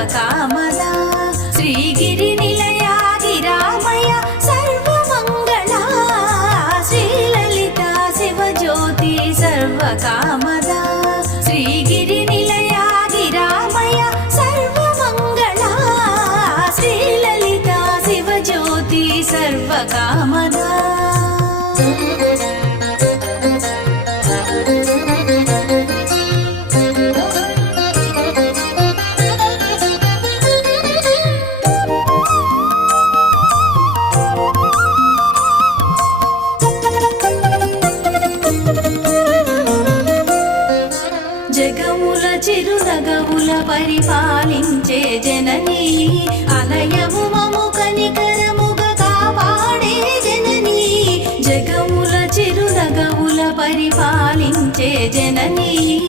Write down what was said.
సర్వకామదా శ్రీగిరి నిలయా గిరామయ సర్వమంగళా శ్రీలలిత శివజ్యోతి సర్వకామదా శ్రీగిరి నిలయా గిరామయ సర్వమంగళా శ్రీలలిత శివజ్యోతి సర్వకామదా జగముల చిరునగముల పరిపాలించే జననీ అలయము